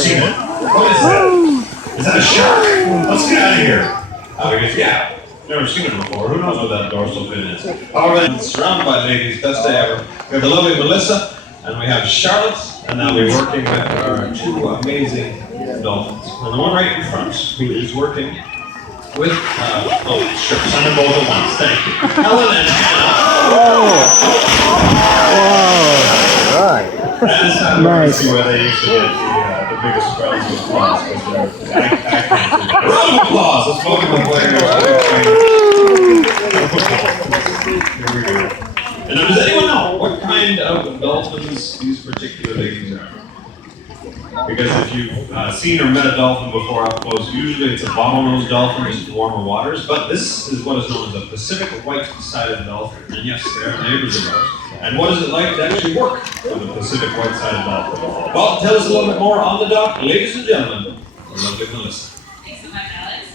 seen it. What is that? Is that a shark? Let's get out of here. Because, yeah, never seen it before. Who knows what that dorsal fin is? Already surrounded by ladies, best day ever. We have the lovely Melissa, and we have Charlotte, and now we're working with our two amazing dolphins. And the one right in front, who is working with, sure, send them both at once. Thank you. Helen and Hannah. Oh, right. That is how nice. See where they used to get the biggest crowds of applause. I can't do that. A round of applause. Let's welcome the players. Here we go. And now, does anyone know what kind of dolphins these particular ladies are? Because if you've seen or met a dolphin before up close, usually it's a bottlenose dolphin in warmer waters, but this is what is known as a Pacific white-sided dolphin. And yes, they are neighbors of ours. And what is it like to actually work with a Pacific white-sided dolphin? Well, tell us a little bit more on the dock, ladies and gentlemen. Our lovely Melissa. Thanks so much, Alex.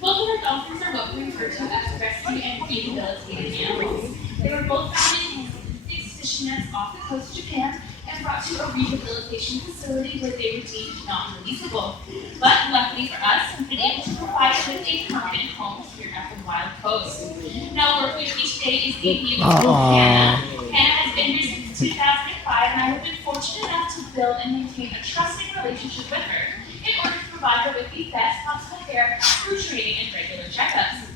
Well, dolphins are what we refer to as rescue and rehabilitated animals. They were both found in big fishing nets off the coast of Japan and brought to a rehabilitation facility where they were deemed non-releasable. But luckily for us, we've been able to provide them with a permanent home here at the Wild Coast. Now, working with me today is the beautiful Hannah. Hannah has been here since 2005, and I have been fortunate enough to build and maintain a trusting relationship with her in order to provide her with the best possible care through training and regular checkups.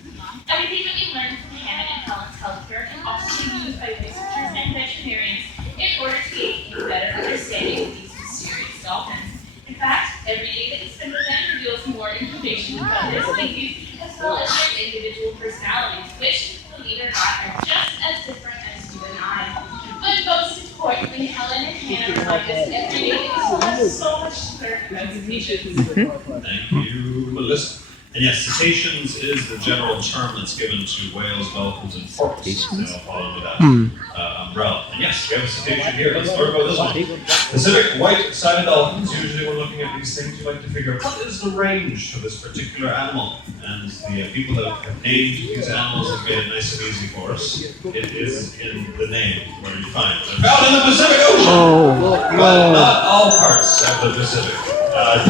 Everything that we learned from Hannah and Helen's healthcare can also be used by researchers and veterinarians in order to gain a better understanding of these mysterious dolphins. In fact, every day that you spend with them reveals more information about their species as well as their individual personalities, which, believe it or not, are just as different as you and I. But most importantly, Helen and Hannah remind us every day that we still have so much to learn about cetaceans. Thank you, Melissa. And yes, cetaceans is the general term that's given to whales, dolphins, and porpoises. They all fall under that umbrella. And yes, we have a cetacean here. Let's learn about this one. Pacific white-sided dolphins. Usually when looking at these things, you like to figure out what is the range for this particular animal. And the people that have named these animals have made it nice and easy for us. It is in the name. Where do you find it? They're found in the Pacific Ocean! But not all parts of the Pacific.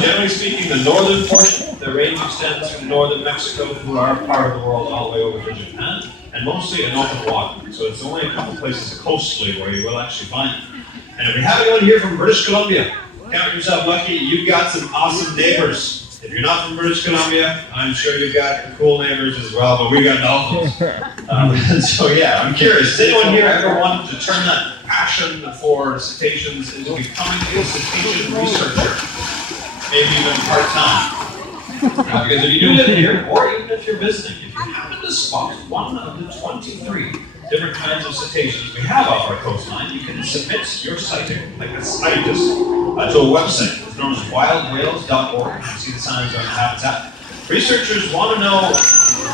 Generally speaking, the northern portion, the range extends from northern Mexico through our part of the world all the way over to Japan, and mostly in open water. So it's only a couple places coastally where you will actually find them. And if we have anyone here from British Columbia, count yourself lucky, you've got some awesome neighbors. If you're not from British Columbia, I'm sure you've got cool neighbors as well, but we got dolphins. And so yeah, I'm curious, does anyone here ever want to turn that passion for cetaceans into becoming a cetacean researcher? Maybe even part-time. Because if you do live here, or even if you're visiting, if you happen to spot one of the 23 different kinds of cetaceans we have off our coastline, you can submit your sighting, like a scientist, to a website. It's known as wildwhales.org. You can see the signs on the habitat. Researchers want to know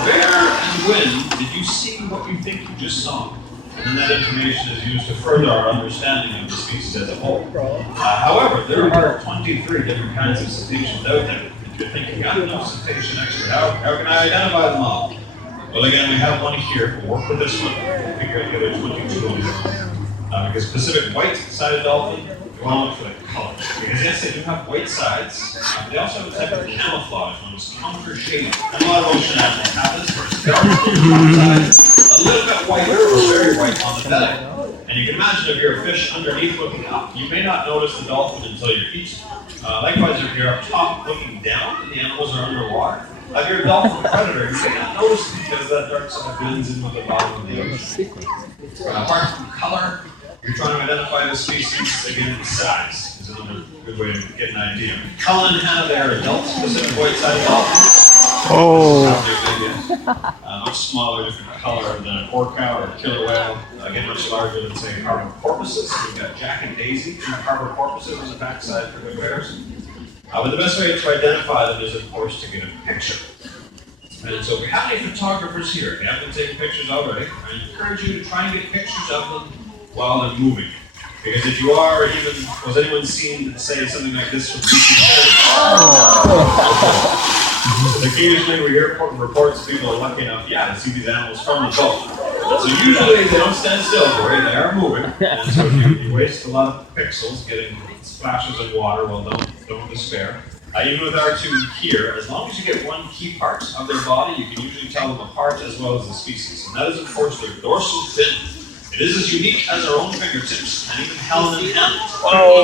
where and when did you see what you think you just saw? And then that information is used to further our understanding of the species as a whole. However, there are 23 different kinds of cetaceans out there. If you're thinking, I'm no cetacean expert, how can I identify them all? Well, again, we have one here. We'll work with this one. We'll figure out the other 22 of them. Because Pacific white-sided dolphin, we want to look for the color. Because yes, they do have white sides. They also have a type of camouflage known as counter-shading. And a lot of ocean animals have this. First, dark a little bit white or very white on the belly. And you can imagine if you're a fish underneath looking up, you may not notice the dolphin until you're eating. Likewise, if you're up top looking down and the animals are underwater, if you're a dolphin predator, you may not notice it because that dark side blends in with the bottom of the ocean. Apart from color, you're trying to identify the species, again, the size is another good way to get an idea. Helen and Hannah, they are adults, Pacific white-sided dolphins. Much smaller, different color than an orca or a killer whale. Again, much larger than, say, harbor porpoises. We've got Jack and Daisy and harbor porpoises on the backside for good bears. But the best way to identify them is, of course, to get a picture. And so if we have any photographers here, if you haven't taken pictures already, I encourage you to try and get pictures of them while they're moving. Because if you are, even, was anyone seen, say, something like this from occasionally we hear reports people are lucky enough, to see these animals from the boat. So usually they don't stand still for you, they are moving. And so you waste a lot of pixels getting splashes of water, well, don't don't despair. Even with our two here, as long as you get one key part of their body, you can usually tell them apart as well as the species. And that is, of course, their dorsal fin. It is as unique as our own fingertips, and even Helen and Helen.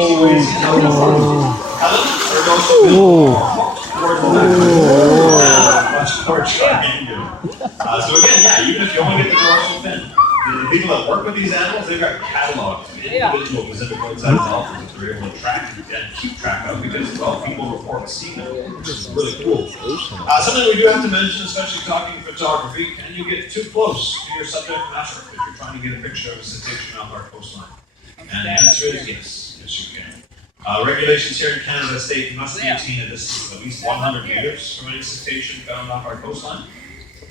Easy ways to tell them apart. Helen, their dorsal fin, towards the back. Much more triangular. So again, yeah, even if you only get the dorsal fin, the people that work with these animals, they've got catalogs of individual Pacific roadside dolphins that they're able to track and keep track of because, well, people report seeing them, which is really cool. Something we do have to mention, especially talking photography, can you get too close to your subject matter if you're trying to get a picture of a cetacean off our coastline? And the answer is yes, yes you can. Regulations here in Canada state you must maintain a distance of at least 100 meters from any cetacean found off our coastline.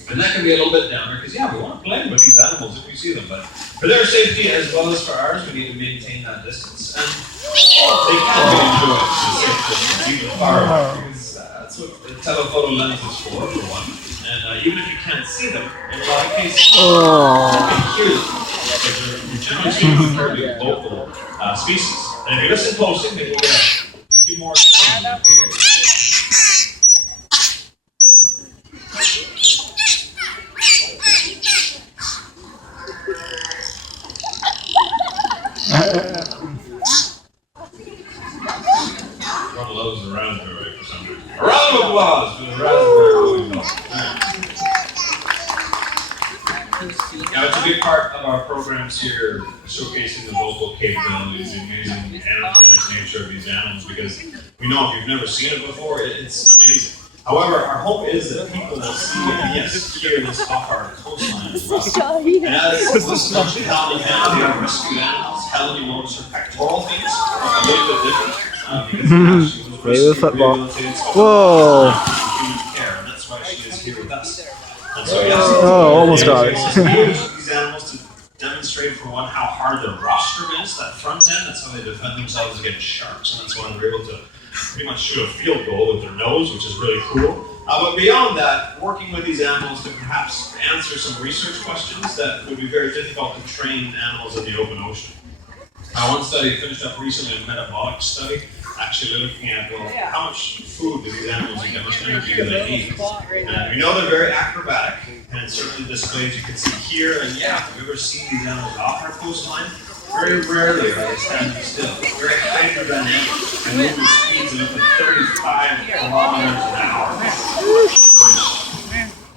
And that can be a little bit downer because, yeah, we want to blend with these animals if we see them, but for their safety as well as for ours, we need to maintain that distance. And they can be enjoyed to a safe distance, even far away, because that's what the telephoto lens is for one. And even if you can't see them, in a lot of cases, you can hear them. Because they're generally speaking fairly local species. And if you listen closely, maybe we'll get a few more sounds. Everyone loves the raspberry for some reason. A round of applause for the raspberry. Now, it's a big part of our programs here, showcasing the local capabilities, the amazing energetic nature of these animals, because we know if you've never seen it before, it's amazing. However, our hope is that people will see and yes, hear this off our coastline as well. And as was mentioned, Helen and Hannah, they are rescued animals. Helen, you notice her pectoral fins are a little bit different because she was rescued, rehabilitated, Whoa! human care, and that's why she is here with us. And so, yes, almost got it. We use these animals to demonstrate, for one, how hard their rostrum is, that front end. That's how they defend themselves against sharks, and that's why they're able to pretty much shoot a field goal with their nose, which is really cool. But beyond that, working with these animals to perhaps answer some research questions that would be very difficult to train animals in the open ocean. One study finished up recently, a metabolic study, actually looking at, well, how much food do these animals eat, how much energy do they need? And we know they're very acrobatic, and certainly displays you can see here, and yeah, if you've ever seen these animals off our coastline, very rarely are they standing still. Very hydrodynamic and moving speeds of up to 35 kilometers an hour. Which,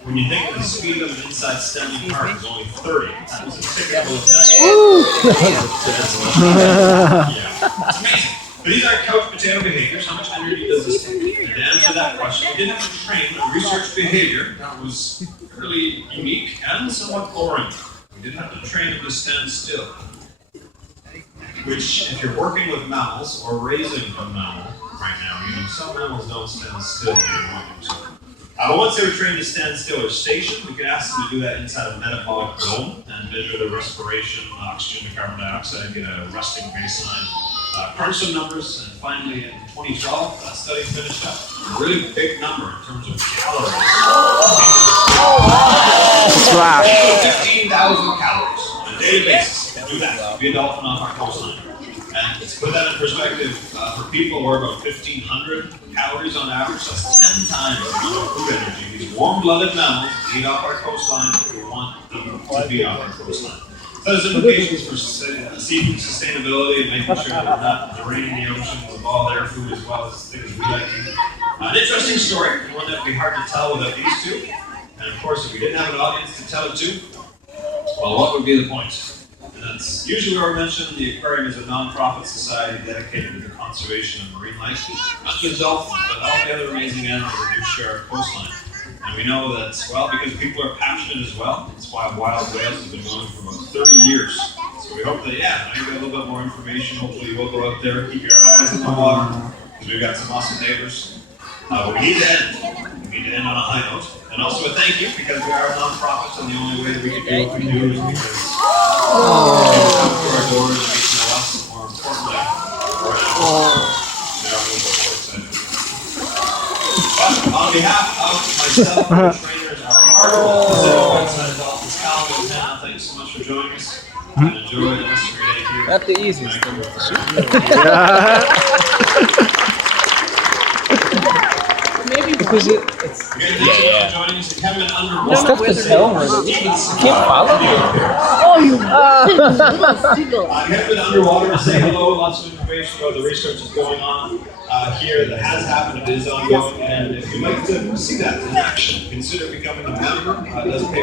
when you think of the speed of an inside standing car is only 30, that was a typical attack. Yeah, it's amazing. But these are couch potato behaviors. How much energy does this take? And to answer that question, we didn't have to train a research behavior that was fairly unique and somewhat boring. We didn't have to train them to stand still. Which, if you're working with mammals or raising a mammal right now, some mammals don't stand still when you want them to. But once they were trained to stand still or station, we could ask them to do that inside a metabolic dome and measure the respiration, oxygen to carbon dioxide, get a resting baseline, crunch some numbers, and finally in 2012, that study finished up. A really big number in terms of calories. 15,000 calories on a daily basis. Do that. Be a dolphin off our coastline. And to put that in perspective, for people, we're about 1,500 calories on average. That's 10 times the food energy. These warm-blooded mammals eat off our coastline if we want them to be off our coastline. So there's implications for seafood sustainability and making sure that we're not draining the ocean with all their food as well as things we like to eat. An interesting story, one that would be hard to tell without these two. And of course, if we didn't have an audience to tell it to, well, what would be the point? That's usually where we mention the aquarium is a non-profit society dedicated to the conservation of marine life, not just dolphins, but all the other amazing animals that do share our coastline. And we know that, well, because people are passionate as well, that's why wild whales has been going for about 30 years. So we hope that, yeah, now you get a little bit more information. Hopefully you will go out there, keep your eyes on the water, because we've got some awesome neighbors. But we need to end. We need to end on a high note. And also a thank you, because we are a non-profit, and the only way that we can do what we do is because people come to our doors and get to know us, and more importantly, we're but on behalf of myself and the trainers, our remarkable Pacific Dolphins, Calvin and Hannah, thanks so much for joining us. And enjoy the rest of your day here. That's the easiest thing to shoot. because it's Again, thanks so much for joining us. If you haven't been underwater, it's tough to tell where it is. I can't follow you. Oh, you little seagull. If you haven't been underwater, say hello. Lots of information about the research that's going on here that has happened, it is ongoing, and if you'd like to see that in action, consider becoming a member. It does pay